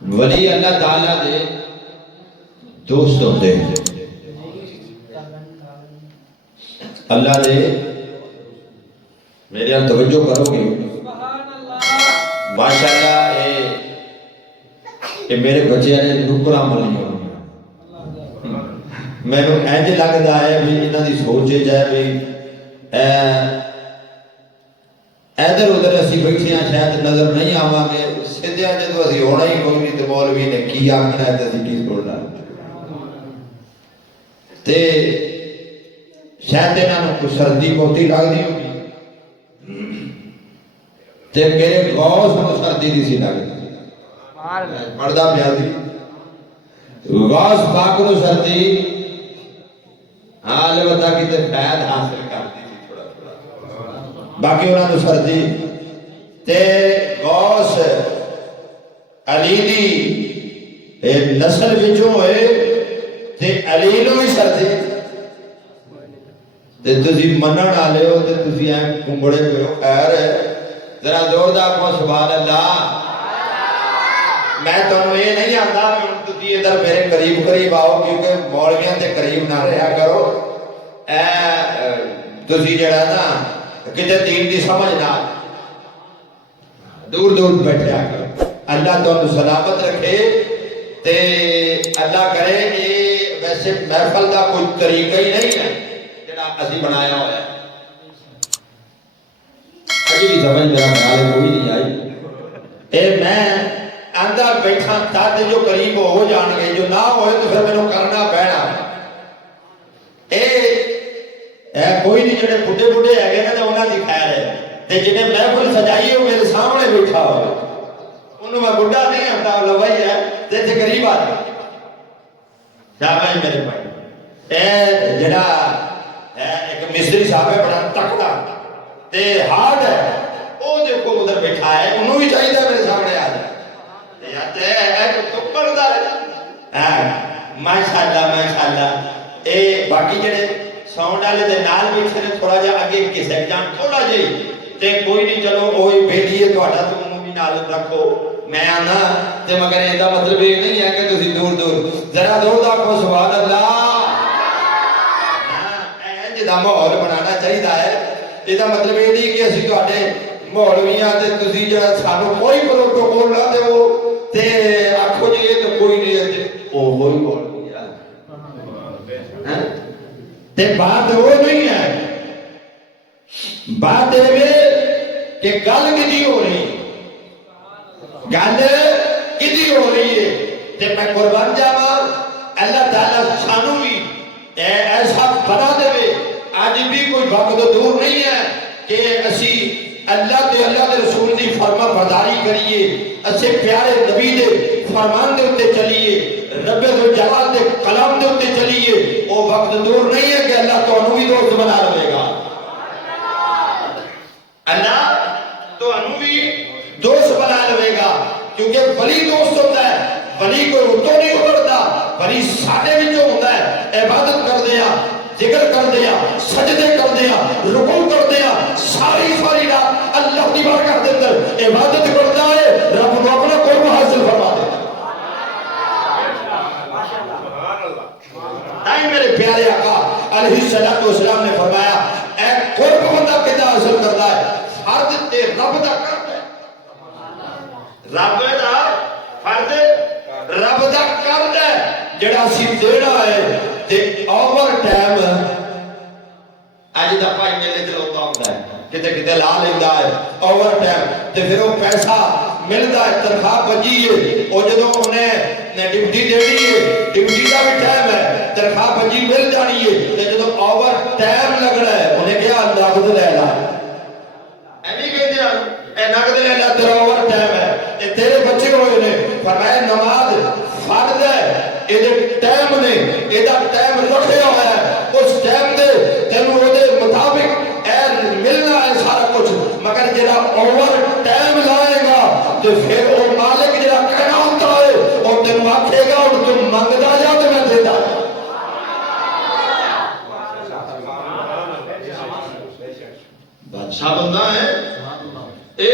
ولی اللہ تعالیٰ دے دوست ہوتے ہیں، اللہ دے میرے یہاں توجہ کرو گے ماشاءاللہ یہ میرے بچے نے نکر عمل نہیں ہونا میں نے اینج لگتا ہے بھی انہاں دی سوچے جائے بھی ادھر ادھر اسی بیٹھے ہیں شاید نظر نہیں آواں گے سیدھا جدوں اسی ہونا ہی کوئی نہیں تے مولوی نے کی آکھنا ہے تے اسی کی سننا تے شاید انہاں کو سردی بہتی لگدی ہوگی تے میرے غوث کو سردی دی سی لگدی پڑھدا پیا سی غوث پاک نو سردی حال بتا کتے فائد حاصل کرتی تھی تھوڑا تھوڑا باقی انہاں نو سردی تے غوث علی دی نسل وچوں ہوئے تے علی نو بھی سردی تے تسی منن والے ہو تے تسی ایں کمبڑے پہ ہو خیر ہے ذرا زوردار کو سبحان اللہ میں تمہیں یہ نہیں آتا کہ تسی ادھر میرے قریب قریب آؤ کیونکہ مولویاں تے قریب نہ رہا کرو تسی جڑا نا کتے دین دی سمجھ نہ دور دور بیٹھے آ کرو اللہ تو سلامت رکھے تے اللہ کرے یہ ویسے محفل دا کوئی طریقہ ہی نہیں ہے جڑا اسی بنایا ہوا ہے اجی بھی سمجھ میرا خیال کوئی نہیں آئی اے میں اندر بیٹھا تھا جو قریب ہو جان گے جو نہ ہوئے تو پھر میں نے کرنا پینا اے کوئی نہیں جڑے بڈھے بڈھے ہے گئے نا تو انہاں دی خیر ہے تے جنہیں محفل سجائی ہو میرے سامنے بیٹھا ہو انہوں میں بڈھا نہیں آتا لوائی ہے تے قریب آ جائے شاباش میرے بھائی اے جڑا ایک مصری صاحب ہے بڑا تکڑا تے ہارڈ ہے وہ دیکھو ادھر بیٹھا ہے انہوں بھی چاہیے میرے سامنے آ جائے ماشاءاللہ اے باقی جڑے ساؤنڈ والے دے نال بیٹھے نے تھوڑا جا اگے کسے جان تھوڑا جی تے کوئی نہیں چلو اوہی بیلی ہے تہاڈا تو انہوں بھی نال رکھو میں آنا تے مگر یہ مطلب یہ نہیں ہے کہ تسی دور دور ذرا دور دا کو سبحان اللہ جدا ماحول بنانا چاہیے ہے یہ مطلب یہ نہیں کہ اسی تہاڈے مولویاں تے تسی جڑا سانو کوئی پروٹوکول نہ دیو تے آکھو جی یہ تو کوئی نہیں ہے او ہوئی مولوی ہے تے بات وہ نہیں ہے بات یہ کہ گل کدی ہو رہی گل کدی ہو رہی ہے تے میں قربان جاواں اللہ تعالیٰ سانو بھی ایسا بنا دے آج بھی کوئی وقت دور نہیں ہے کہ اسی اللہ دے رسول دی فرما برداری کریے اسے پیارے نبی دے فرمان دے اتے چلیے رب الجلال دے کلام دے اتے چلیے وہ وقت دور نہیں ہے کہ اللہ تو انہوں بھی دوست بنا لے گا اللہ تو انہوں بھی دوست بنا لے گا کیونکہ ولی دوست ہوتا ہے ولی کوئی اتو نہیں اترتا ولی ساڑھے بھی جو ہوتا ہے عبادت کر دیا ذکر کر دیا سجدے کر دیا رکوع کر دیا ساری رات اللہ کی برکت دے اندر عبادت کرتا ہے رب کو اپنا قرب حاصل فرما دیتا ہے میرے پیارے آقا علیہ السلام نے فرمایا اے قرب بندہ کتا حاصل کرتا ہے فرد تے رب دا کرتا ہے رب دا فرد رب دا کرتا ہے جڑا سی دینا ہے تے اوور ٹائم آج دا پائی میلے چلوتا ہوتا ہے کتے کتے لا لیندہ ہے اوور ٹائم تے پھر وہ پیسہ ملتا ہے تنخواہ بجی ہے اور جدوں انہیں ڈیوٹی دینی ہے ڈیوٹی کا بھی ٹائم ہے تنخواہ بجی مل جانی ہے تے جدوں اوور ٹائم لگنا ہے انہیں کیا نقد لینا ایمی کہتے ہیں اے نقد لینا تیرا اوور ٹائم ہے اے تیرے بچے ہوئے انہیں فرمائے نماز فرض ہے ایدے ٹائم نے ایدہ ٹائم رکھے ہوا ہے اس ٹائم دے تینوں دے مطابق ملنا ہے سارا کچھ مگر جڑا اوور ٹائم لائے گا تو پھر وہ مالک جڑا کہنا ہوتا ہے اور تینوں آکھے گا اور تم منگدا جا تو میں دیتا بادشاہ بندہ ہے اے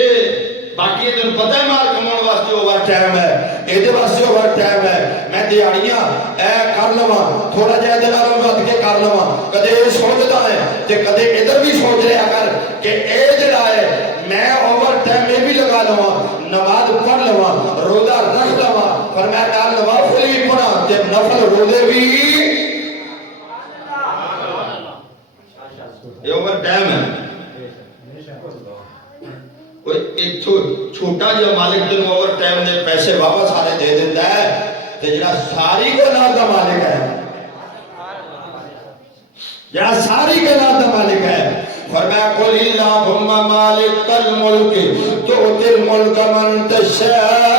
باقی تینوں پتہ ہے مال کماؤن واسطے اوور ٹائم ہے اے یہ واسطے اوور ٹائم ہے میں دیہڑیاں اے کر لواں تھوڑا جہا دے نال ود کے کر لواں کدے یہ سوچدا ہے تے کدے ادھر بھی سوچ لیا کر کہ اے جڑا ہے میں اوور ٹائم یہ بھی لگا لواں نماز پڑھ لواں روزہ رکھ لواں فرمایا نال نوافل بھی پڑھاں تے نفل روزے بھی یہ اوور ٹائم ہے ایک چھوٹا جو مالک تم اوور ٹائم نے پیسے واپس آنے دے دیتا ہے تو جڑا ساری کائنات کا مالک ہے جڑا ساری کائنات کا مالک ہے فرمایا قل اللہم مالک الملک تؤتی الملک من تشاء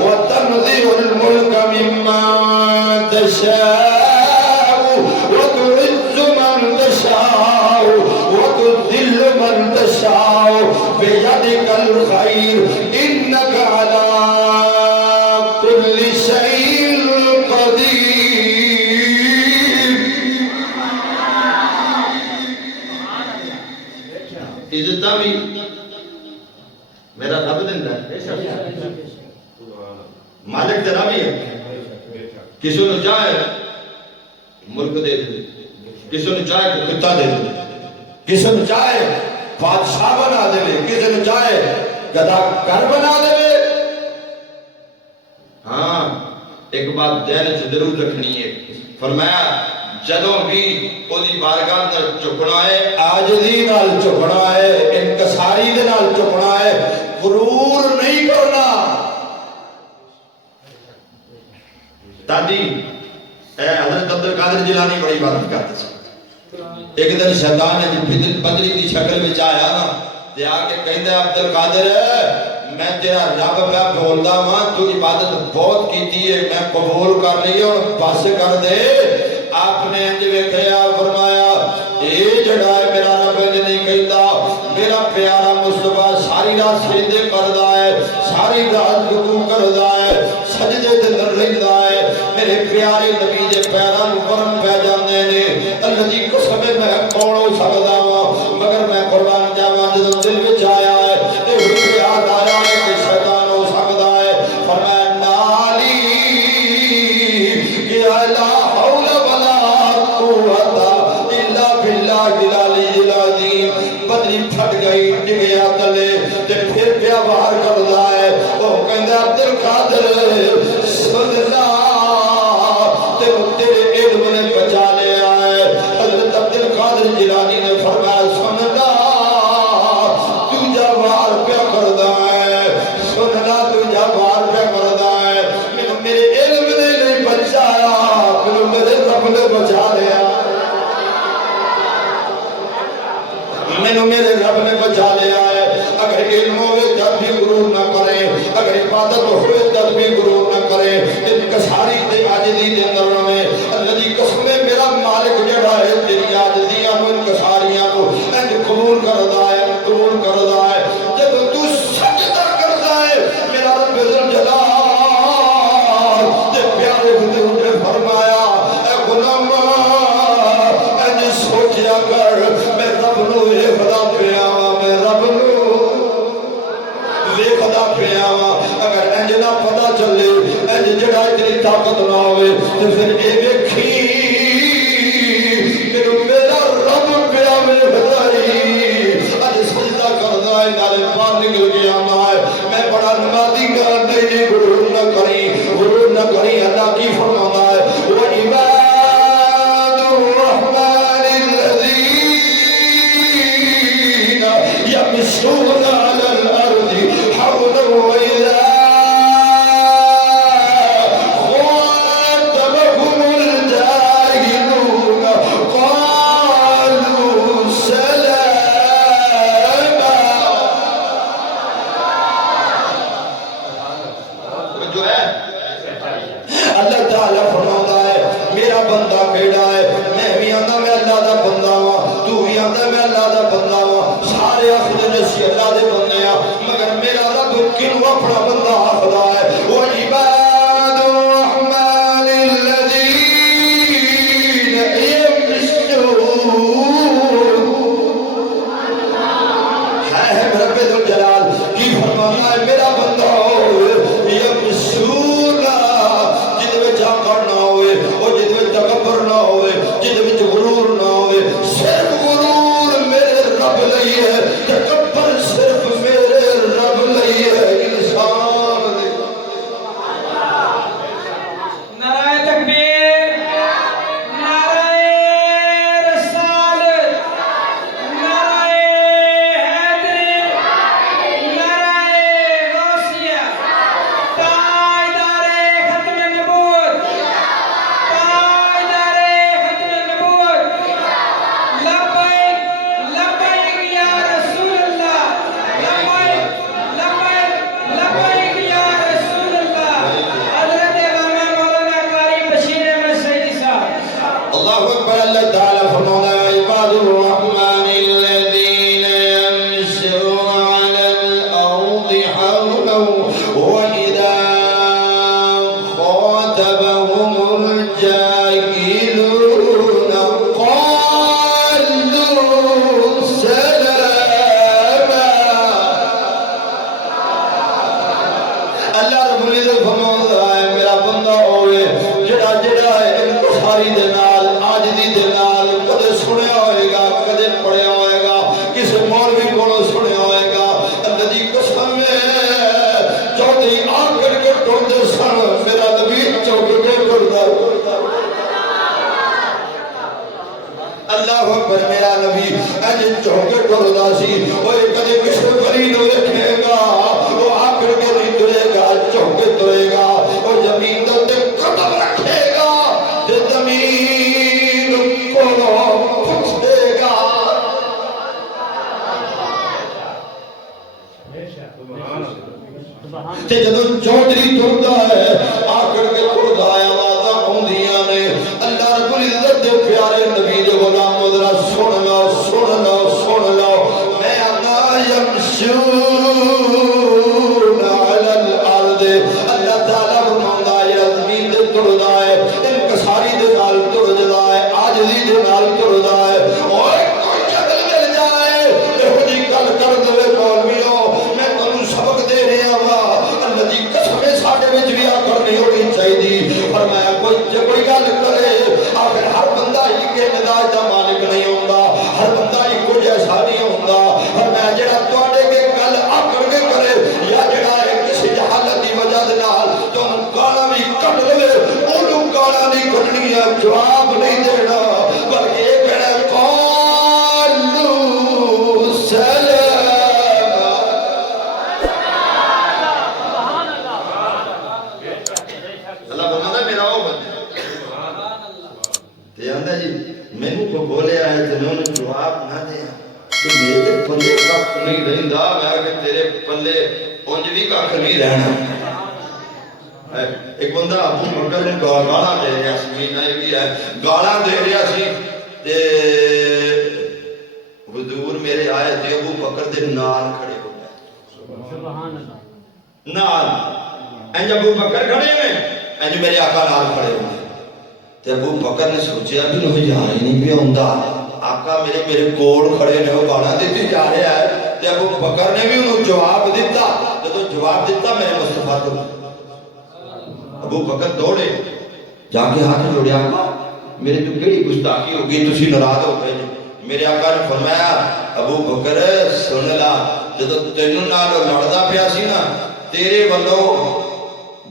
وتنزع الملک ممن تشاء وتعز من تشاء وتذل من تشاء بيدك الخير إنك على كل شيء قدير عزتہ بھی میرا رب دندا ہے مالک تیرا بھی ہے کسی نے چاہے ملک دے دے کسی نے چاہے خطہ دے دے کسی نے چاہے بادشاہ بنا دے کسی نے چاہے گدا کر بنا دے ہاں ایک بات ذہن سے ضرور رکھنی ہے فرمایا جدوں بھی اودی بارگاہ تے چکنا ہے عاجزی نال چکنا ہے انکساری دے نال چکنا ہے غرور نہیں کرنا دادی اے حضرت عبد القادر جیلانی بڑی عبادت کرتے تھے ایک دن شیطان نے بدری کی شکل میں آیا نا تے آ کے کہندا عبد القادر میں تیرا رب پہ بولدا ہاں تو عبادت بہت کیتی ہے میں قبول کر لی ہن بس کر دے آپ نے انج ویکھیا فرمایا اے جڑا ہے میرا رب نہیں کہندا میرا پیارا مصطفیٰ ساری رات سجدے کردا ہے ساری رات رکوع کردا ہے سجدے تے رہندا ہے میرے پیارے نبی دے پیراں نوں ورم پہ جاندے نے اللہ دی قسم میں کون ہو سکدا وا مگر میں قربان جاواں جدوں دل وچ آیا ہے تے یاد آیا ہے کہ شیطان ہو سکدا ہے فرمایا نالی کہ لا حول ولا قوت الا باللہ العلی العظیم بدری پھٹ گئی ڈگیا تلے تے پھر پیا باہر کردا ہے او کہندا عبد القادر سن لا تے تیرے علم نے بچا لیا ہے حضرت عبد القادر جیلانی نے فرمایا سن لا تو جوار پیا کردا ہے سن لا تو جوار پیا کردا ہے میرے علم نے نہیں بچایا میرے رب نے بچا لیا مینوں میرے رب نے بچا لیا ہے اگر علم ہوئے تب بھی غرور نہ کریں اگر عبادت ہوئے تب بھی غرور نہ کریں انکساری تے عاجزی دے اندر رہے اللہ دی قسم میرا مالک جڑا ہے تیری عاجزیاں کو انکساریاں کو انج قبول کردا ہے قبول کردا ہے جب تو سجدہ کردا ہے میرا رب ذل جلال تے پیارے حضور نے فرمایا اے غلام انج سوچیا کر میں رب نو ویکھدا پیا میں رب نو ویکھدا پیا اگر انج نہ پتہ چلے انج جڑا اتنی طاقت نہ ہوئے تو پھر اے ویکھی میرا رب پیا ویکھدا اج سجدہ کردا ہے نالے باہر نکل کے آنا ہے میں بڑا نمازی کر دے غرور نہ کری اللہ کی فرماتا ہے وعباد الرحمن الذین یمشون علی الارض حولا وإذا خاطبهم الجاهلون قالوا سلاما جو ہے اللہ تعالیٰ فرماتا ہے میرا بندہ کیڑا ہے میں بھی آندا میں اللہ دا بندہ ہاں تو بھی آندا میں اللہ دا بندہ ہاں سارے آخر نسی اللہ دے بندے ہاں مگر میرا رب کیوں اپنا بندہ آخدا ہے وعباد الرحمن الذین یمشون ہے رب ذوالجلال کی فرماتا ہے میرا لبیک یا رسول اللہ حضرت علامہ مولانا قاری بشیر احمد سعیدی صاحب اللہ اکبر اللہ تعالیٰ فرماتا ہے عباد الرحمن الذین یمشون علی الارض حولا وَإِذَا خَاطَبَهُمُ الْجَاهِلُونَ قَالُوا سَلَامًا اللہ رب العزت فرماتا ہے میرا بندہ ہوئے جڑا جڑا ہے انکساری دے نال عاجزی دے نال کدے سنیا ہوئے گا کدے پڑھیا ہوئے گا کسی مولوی کو سنیا ہوئے گا اللہ دی قسم ہے چوتھی آنکھ کر کے ٹوٹے سن میرا نبی چوکے کے ٹوٹا اللہ اکبر میرا نبی اج چوکے ٹوٹا سی وہ کدے کسی ولی نو رکھے گا وہ آنکھ کر کے نہیں ٹرے گا چوکے ٹرے گا اور زمین تے قدم رکھے گا تے زمین کو پوچھے گا تے جدوں چودھری ٹردا ہے آکڑ کے ٹردا ہے آوازاں ہوندیاں نے اللہ رب العزت دے پیارے نبی دے غلام ذرا سن لو سن لو سن لو میں انا یمشون علی الارض اللہ تعالیٰ فرماتا ہے زمین تے ٹردا ہے انکساری دے نال ٹردا ہے عاجزی دے نال ٹردا ہے اوئے کوئی شکل مل جائے ایہو جی گل کر دے مولویو میں تانوں سبق دے رہا وا اللہ دی قسم ساڈے وچ بھی آکڑ نہیں ہونی چاہیے فرمایا کوئی کوئی گل کرے آخر ہر بندہ ہی کے مزاج دا مالک نہیں ہوندا ہر بندہ ہی کو جیسا نہیں ہوندا فرمایا جڑا تواڈے کے گل آکڑ کے کرے یا جڑا کسی جہالت دی وجہ دے نال تانوں گالاں بھی کڈ لے اونوں گالاں نہیں کڈنیاں جواب نہیں دینا بلکہ یہ کہنا قالوا سلاما اللہ فرماتا میرا وہ بندہ تے آندا جی مینوں کو بولیا ہے تے میں انہوں جواب نہ دیا کہ میرے پلے کھ نہیں رہندا میں کہ تیرے پلے اونج بھی کھ نہیں رہنا ایک بندہ ابو بکر نے گالاں دے رہا سی مینا یہ بھی ہے گالاں دے رہا سی تے حضور میرے آئے تے ابو بکر دے نال کھڑے ہو گئے سبحان اللہ نال انج ابو بکر کھڑے ہیں انج میرے آقا نال کھڑے ہوئے تے ابو بکر نے سوچیا کہ نو یار ہی نہیں پیا ہوندا آقا میرے کول کھڑے نے وہ گالاں دیتی جا رہا ہے تے ابو بکر نے بھی انہوں جواب دیتا جدوں جواب دیتا میرے مصطفیٰ کو ابو بکر دوڑے جا کے ہاتھ جوڑیا آقا میرے تو کیڑی گستاخی ہو گئی تسی ناراض ہو گئے میرے آقا نے فرمایا ابو بکر سن لا جدوں تینوں نال لڑدا پیا سی نا تیرے والوں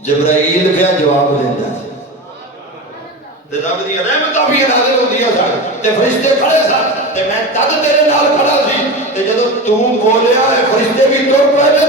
جبرائیل پیا جواب دیندا سی تے رب دی رحمتاں بھی نازل ہوندیاں سن تے فرشتے کھڑے سن تے میں تد تیرے نال کھڑا سی تے جدوں تو بولیا ہے فرشتے بھی ٹر پئے